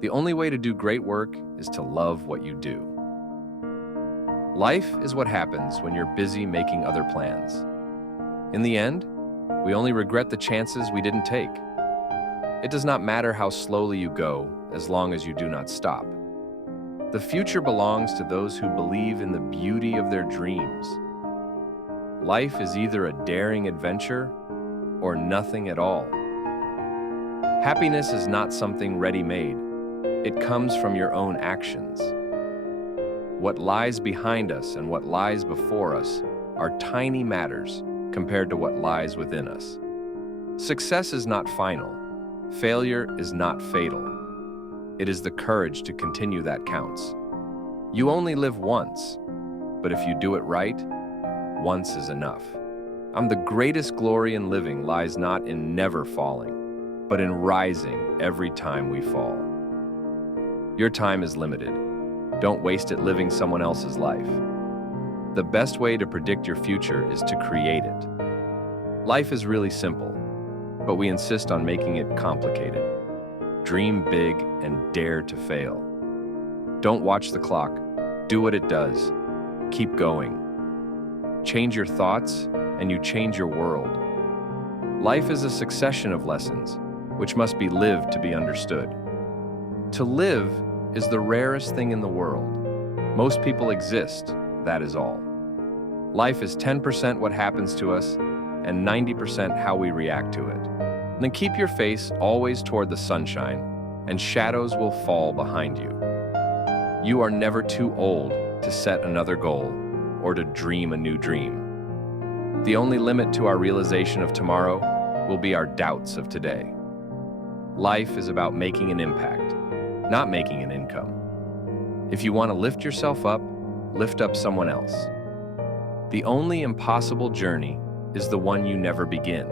The only way to do great work is to love what you do. Life is what happens when you're busy making other plans. In the end, we only regret the chances we didn't take. It does not matter how slowly you go, as long as you do not stop. The future belongs to those who believe in the beauty of their dreams. Life is either a daring adventure or nothing at all. Happiness is not something ready-made. It comes from your own actions. What lies behind us and what lies before us are tiny matters compared to what lies within us. Success is not final. Failure is not fatal. It is the courage to continue that counts. You only live once, but if you do it right, once is enough. The greatest glory in living lies not in never falling, but in rising every time we fall. Your time is limited. Don't waste it living someone else's life. The best way to predict your future is to create it. Life is really simple, but we insist on making it complicated. Dream big and dare to fail. Don't watch the clock. Do what it does. Keep going. Change your thoughts, and you change your world. Life is a succession of lessons, which must be lived to be understood. To live is the rarest thing in the world. Most people exist, that is all. Life is 10% what happens to us, and 90% how we react to it. Then keep your face always toward the sunshine, and shadows will fall behind you. You are never too old to set another goal or to dream a new dream. The only limit to our realization of tomorrow will be our doubts of today. Life is about making an impact, not making an income. If you want to lift yourself up, lift up someone else. The only impossible journey is the one you never begin.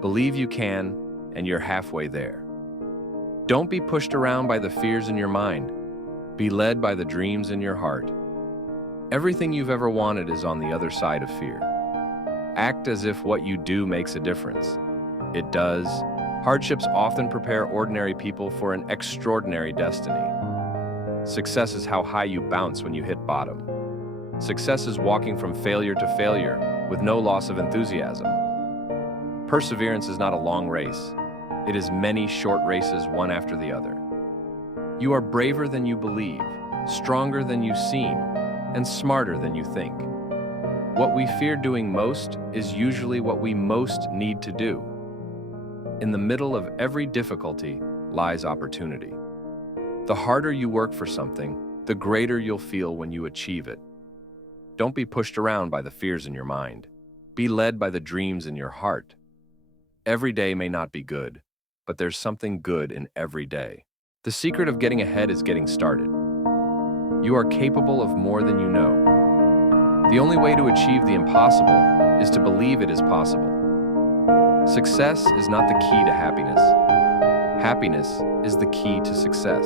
Believe you can, and you're halfway there. Don't be pushed around by the fears in your mind. Be led by the dreams in your heart. Everything you've ever wanted is on the other side of fear. Act as if what you do makes a difference. It does. Hardships often prepare ordinary people for an extraordinary destiny. Success is how high you bounce when you hit bottom. Success is walking from failure to failure with no loss of enthusiasm. Perseverance is not a long race. It is many short races, one after the other. You are braver than you believe, stronger than you seem, and smarter than you think. What we fear doing most is usually what we most need to do. In the middle of every difficulty lies opportunity. The harder you work for something, the greater you'll feel when you achieve it. Don't be pushed around by the fears in your mind. Be led by the dreams in your heart. Every day may not be good, but there's something good in every day. The secret of getting ahead is getting started. You are capable of more than you know. The only way to achieve the impossible is to believe it is possible. Success is not the key to happiness. Happiness is the key to success.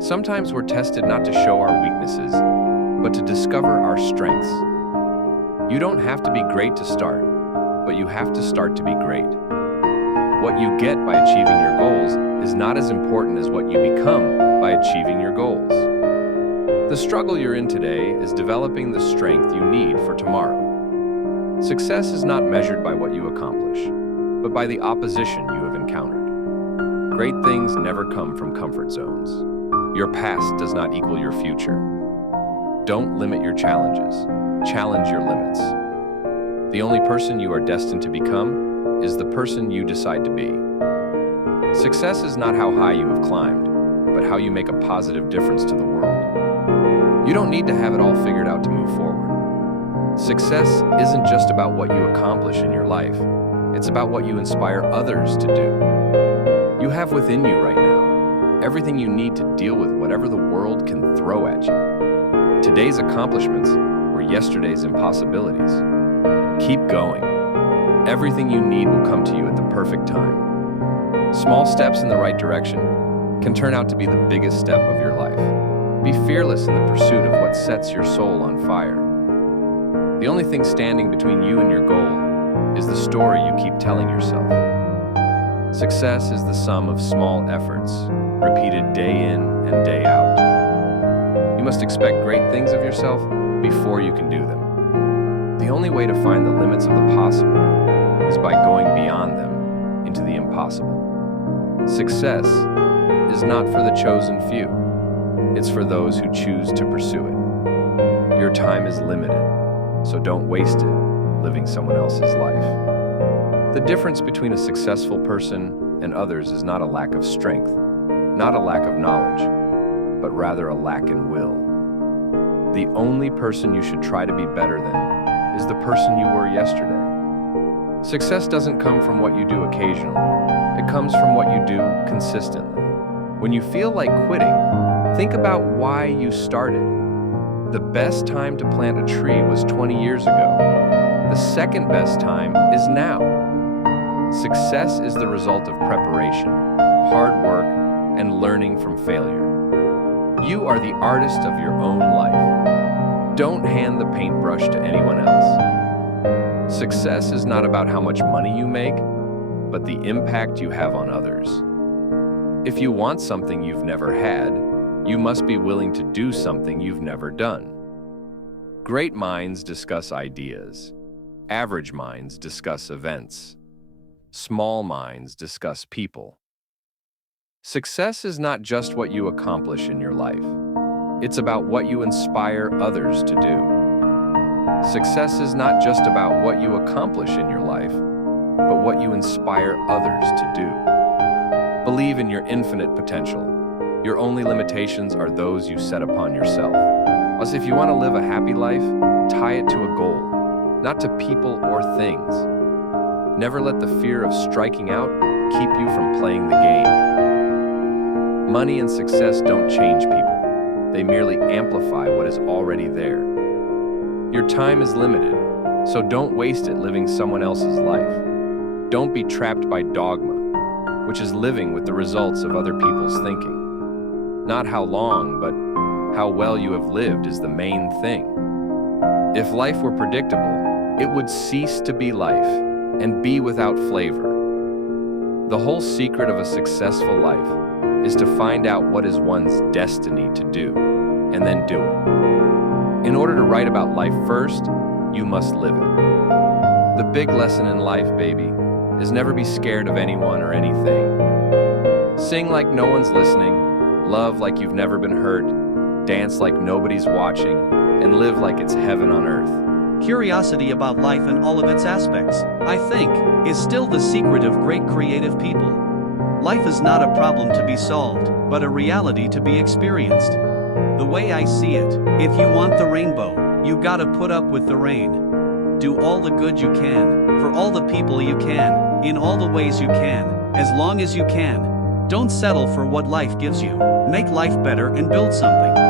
Sometimes we're tested not to show our weaknesses, but to discover our strengths. You don't have to be great to start, but you have to start to be great. What you get by achieving your goals is not as important as what you become by achieving your goals. The struggle you're in today is developing the strength you need for tomorrow. Success is not measured by what you accomplish, but by the opposition you have encountered. Great things never come from comfort zones. Your past does not equal your future. Don't limit your challenges. Challenge your limits. The only person you are destined to become is the person you decide to be. Success is not how high you have climbed, but how you make a positive difference to the world. You don't need to have it all figured out to move forward. Success isn't just about what you accomplish in your life. It's about what you inspire others to do. You have within you right now everything you need to deal with whatever the world can throw at you. Today's accomplishments were yesterday's impossibilities. Keep going. Everything you need will come to you at the perfect time. Small steps in the right direction can turn out to be the biggest step of your life. Be fearless in the pursuit of what sets your soul on fire. The only thing standing between you and your goal is the story you keep telling yourself. Success is the sum of small efforts, repeated day in and day out. You must expect great things of yourself before you can do them. The only way to find the limits of the possible is by going beyond them into the impossible. Success is not for the chosen few. It's for those who choose to pursue it. Your time is limited, so don't waste it living someone else's life. The difference between a successful person and others is not a lack of strength, not a lack of knowledge, but rather a lack in will. The only person you should try to be better than is the person you were yesterday. Success doesn't come from what you do occasionally. It comes from what you do consistently. When you feel like quitting, think about why you started. The best time to plant a tree was 20 years ago. The second best time is now. Success is the result of preparation, hard work, and learning from failure. You are the artist of your own life. Don't hand the paintbrush to anyone else. Success is not about how much money you make, but the impact you have on others. If you want something you've never had, you must be willing to do something you've never done. Great minds discuss ideas. Average minds discuss events. Small minds discuss people. Success is not just what you accomplish in your life. It's about what you inspire others to do. Success is not just about what you accomplish in your life, but what you inspire others to do. Believe in your infinite potential. Your only limitations are those you set upon yourself. Thus, if you want to live a happy life, tie it to a goal, not to people or things. Never let the fear of striking out keep you from playing the game. Money and success don't change people. They merely amplify what is already there. Your time is limited, so don't waste it living someone else's life. Don't be trapped by dogma, which is living with the results of other people's thinking. Not how long, but how well you have lived is the main thing. If life were predictable, it would cease to be life and be without flavor. The whole secret of a successful life is to find out what is one's destiny to do, and then do it. In order to write about life first, you must live it. The big lesson in life, baby, is never be scared of anyone or anything. Sing like no one's listening, love like you've never been hurt, dance like nobody's watching, and live like it's heaven on earth. Curiosity about life and all of its aspects, I think, is still the secret of great creative people. Life is not a problem to be solved, but a reality to be experienced. The way I see it, if you want the rainbow, you gotta put up with the rain. Do all the good you can, for all the people you can, in all the ways you can, as long as you can. Don't settle for what life gives you. Make life better and build something.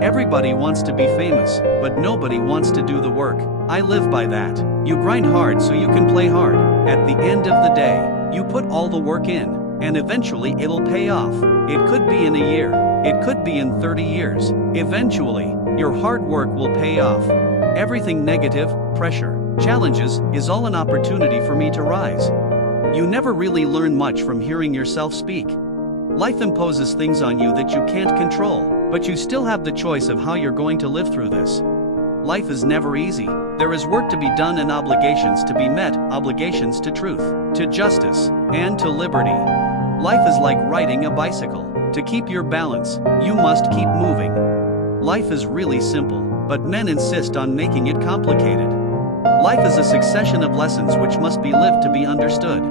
Everybody wants to be famous, but nobody wants to do the work. I live by that. You grind hard so you can play hard. At the end of the day, you put all the work in, and eventually it'll pay off. It could be in a year. It could be in 30 years. Eventually, your hard work will pay off. Everything negative, pressure, challenges, is all an opportunity for me to rise. You never really learn much from hearing yourself speak. Life imposes things on you that you can't control. But you still have the choice of how you're going to live through this. Life is never easy. There is work to be done and obligations to be met, obligations to truth, to justice, and to liberty. Life is like riding a bicycle. To keep your balance, you must keep moving. Life is really simple, but men insist on making it complicated. Life is a succession of lessons which must be lived to be understood.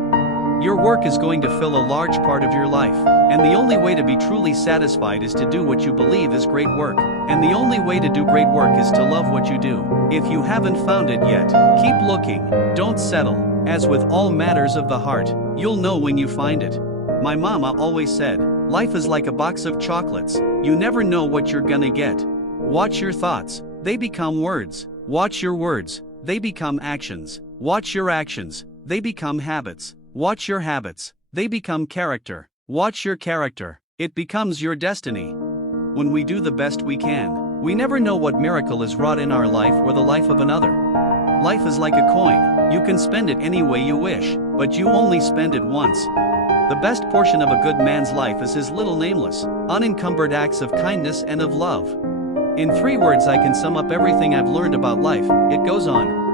Your work is going to fill a large part of your life, and the only way to be truly satisfied is to do what you believe is great work, and the only way to do great work is to love what you do. If you haven't found it yet, keep looking, don't settle. As with all matters of the heart, you'll know when you find it. My mama always said, life is like a box of chocolates, you never know what you're gonna get. Watch your thoughts, they become words. Watch your words, they become actions. Watch your actions, they become habits. Watch your habits, they become character. Watch your character, it becomes your destiny. When we do the best we can, we never know what miracle is wrought in our life or the life of another. Life is like a coin, you can spend it any way you wish, but you only spend it once. The best portion of a good man's life is his little nameless, unencumbered acts of kindness and of love. In 3 words I can sum up everything I've learned about life, it goes on.